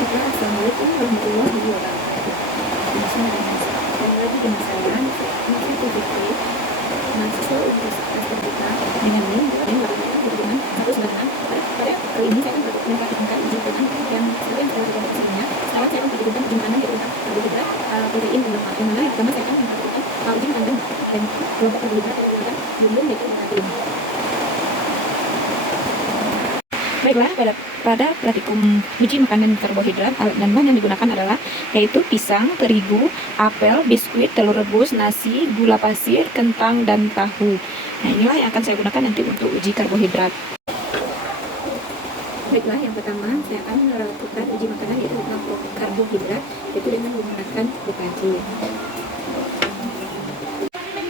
Assalamualaikum warahmatullahi wabarakatuh. Kembali lagi dengan saya Nafisa Fitri, mahasiswa Universitas Terbuka dengan NIM berhubungan 196. Pada kali ini saya akan mempraktikkan uji hitungan yang saya lakukan di sini. Saya mempraktikkan uji makanan yaitu karbohidrat, protein, dan lemak. Yang mana yang pertama saya akan mempraktikkan uji makanan dan kelompok karbohidrat yang digunakan belum yaitu protein. Baiklah, pada praktikum uji makanan karbohidrat, alat dan bahan yang digunakan adalah yaitu pisang, terigu, apel, biskuit, telur rebus, nasi, gula pasir, kentang, dan tahu. Nah, inilah yang akan saya gunakan nanti untuk uji karbohidrat. Baiklah, yang pertama saya akan melakukan uji makanan yaitu kelompok karbohidrat, yaitu dengan menggunakan UKG.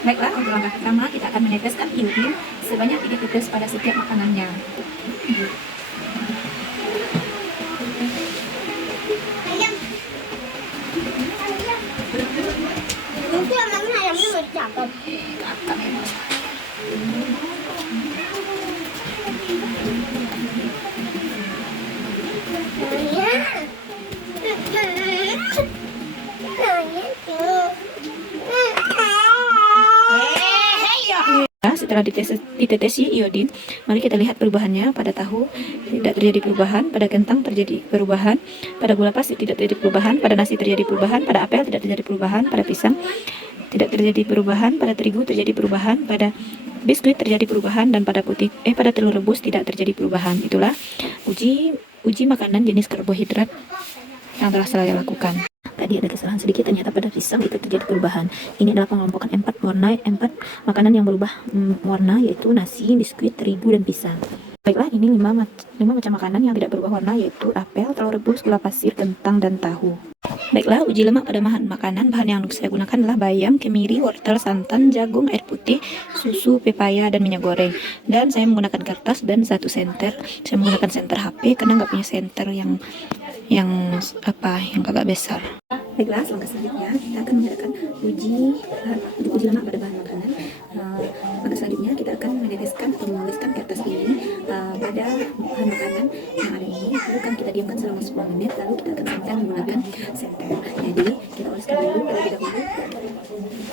Baiklah, untuk langkah pertama kita akan meneteskan iodin sebanyak 3 tetes pada setiap makanannya. Setelah ditetesi iodin, mari kita lihat perubahannya. Pada tahu tidak terjadi perubahan, pada kentang terjadi perubahan, pada gula pasir tidak terjadi perubahan, pada nasi terjadi perubahan, pada apel tidak terjadi perubahan, pada pisang tidak terjadi perubahan, pada terigu terjadi perubahan, pada biskuit terjadi perubahan, dan pada pada telur rebus tidak terjadi perubahan. Itulah uji makanan jenis karbohidrat yang telah saya lakukan. Tadi ada kesalahan sedikit, ternyata pada pisang itu terjadi perubahan. Ini adalah pengelompokan 4 makanan yang berubah warna, yaitu nasi, biskuit, terigu, dan pisang. Baiklah, ini 5 macam makanan yang tidak berubah warna, yaitu apel, telur rebus, gula pasir, kentang, dan tahu. Baiklah, uji lemak pada bahan makanan. Bahan yang saya gunakan adalah bayam, kemiri, wortel, santan, jagung, air putih, susu, pepaya, dan minyak goreng. Dan saya menggunakan kertas dan 1 senter. Saya menggunakan senter HP karena nggak punya senter yang agak besar. Baiklah, langkah selanjutnya kita akan mengadakan uji lemak pada bahan makanan. Langkah selanjutnya kita akan meneteskan atau mengoleskan kertas ini pada bahan makanan yang ada ini. Lalu kan kita diamkan selama 10 menit, lalu kita akan sampai menggunakan senter. Jadi kita oleskan dulu terlebih dahulu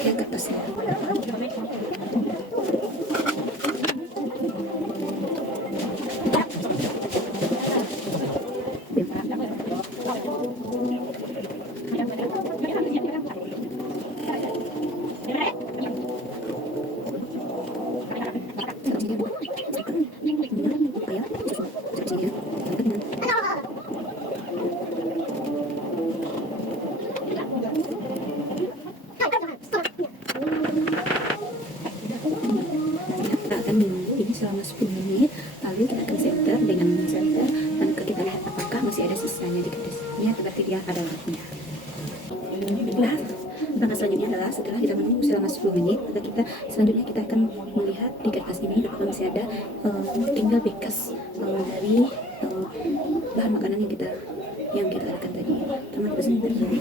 ke kertasnya. Selama 10 menit, lalu kita akan senter dengan senter dan kita lihat apakah masih ada sisanya di kertasnya, berarti dia ada lemaknya. Baiklah, langkah selanjutnya adalah setelah kita menunggu selama 10 menit, maka selanjutnya kita akan melihat di kertas ini apakah masih ada tinggal bekas dari bahan makanan yang kita adakan tadi. Pertama kita senter dulu.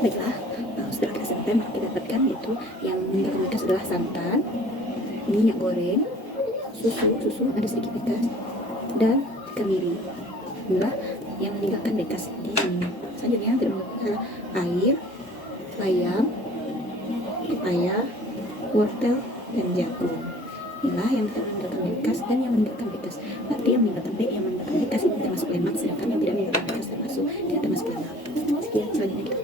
Baiklah, setelah kita senter, maka kita dapatkan yaitu yang meninggalkan bekas adalah santan, minyak goreng, susu ada sedikit bekas, dan kemiri. Inilah yang meninggalkan bekas di sini. Selanjutnya kita menggunakan air, bayam, pepaya, wortel, dan jagung. Inilah yang meninggalkan bekas dan yang meninggalkan bekas. Berarti yang meninggalkan bekas ini termasuk lemak, sedangkan yang tidak meninggalkan bekas tidak termasuk lemak. Sekian, selanjutnya kita.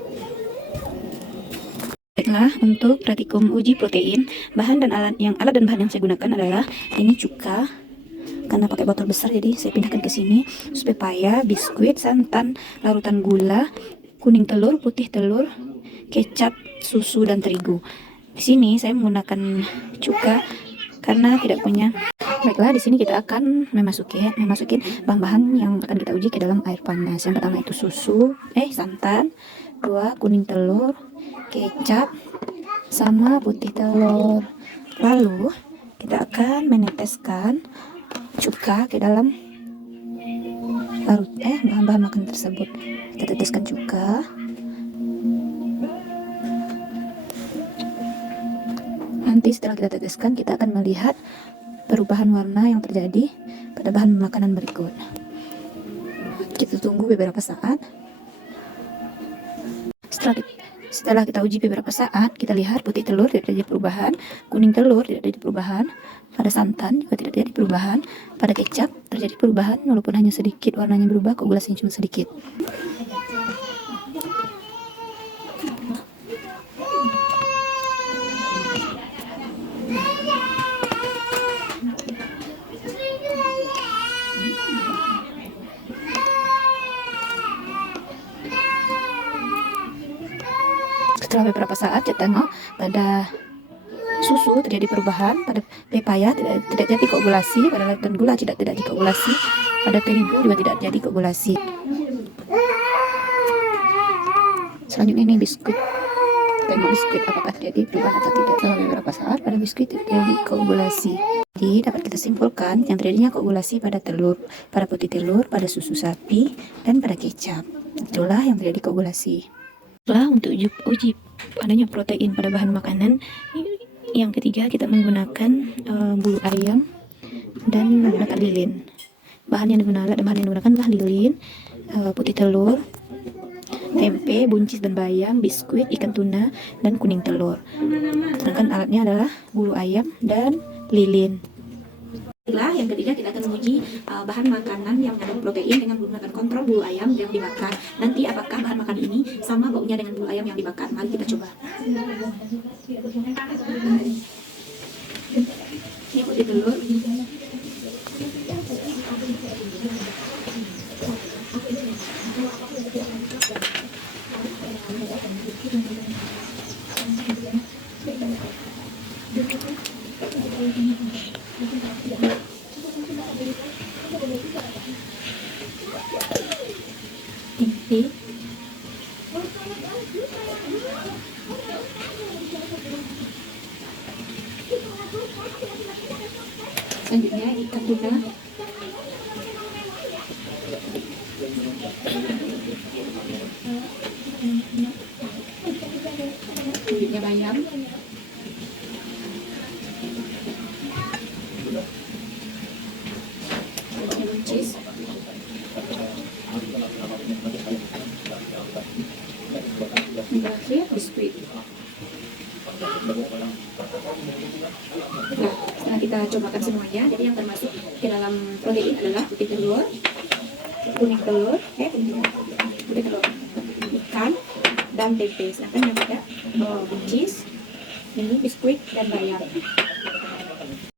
Baiklah, untuk praktikum uji protein, bahan dan alat dan bahan yang saya gunakan adalah ini cuka. Karena pakai botol besar, jadi saya pindahkan ke sini. Terus pepaya, biskuit, santan, larutan gula, kuning telur, putih telur, kecap, susu, dan terigu. Di sini saya menggunakan cuka karena tidak punya Baiklah, di sini kita akan memasukin bahan-bahan yang akan kita uji ke dalam air panas. Yang pertama itu santan, 2 kuning telur, kecap, sama putih telur. Lalu kita akan meneteskan cuka ke dalam bahan-bahan makan tersebut. Kita teteskan cuka. Nanti setelah kita teteskan, kita akan melihat perubahan warna yang terjadi pada bahan makanan berikut. Kita tunggu beberapa saat. Setelah kita uji beberapa saat, kita lihat putih telur tidak terjadi perubahan, kuning telur tidak terjadi perubahan, pada santan juga tidak terjadi perubahan, pada kecap terjadi perubahan walaupun hanya sedikit, warnanya berubah, koagulasinya cuma sedikit. Setelah beberapa saat kita tengok pada susu terjadi perubahan, pada pepaya tidak jadi koagulasi, pada larutan gula tidak jadi koagulasi, pada terigu juga tidak jadi koagulasi. Selanjutnya ini biskuit. Tengok biskuit apakah terjadi perubahan atau tidak. Setelah beberapa saat pada biskuit terjadi koagulasi. Jadi dapat kita simpulkan yang terjadinya koagulasi pada telur, pada putih telur, pada susu sapi, dan pada kecap. Itulah yang terjadi koagulasi. Setelah untuk uji adanya protein pada bahan makanan, yang ketiga kita menggunakan bulu ayam dan menggunakan lilin. Bahan yang digunakan adalah lilin, putih telur, tempe, buncis dan bayam, biskuit, ikan tuna, dan kuning telur. Sedangkan alatnya adalah bulu ayam dan lilin. Yang ketiga kita akan menguji bahan makanan yang mengandung protein dengan menggunakan kontrol bulu ayam yang dibakar. Nanti apakah bahan makanan ini sama baunya dengan bulu ayam yang dibakar? Mari kita coba. Ini putih telur. Tempe, selanjutnya ikan tuna, selanjutnya bayam, selanjutnya buncis, yang terakhir biskuit. Nah, setelah kita cobakan semuanya, jadi yang termasuk ke dalam protein adalah putih telur, kuning telur, putih telur, ikan, dan tempe. Sedangkan yang tidak buncis, ini biskuit dan bayam.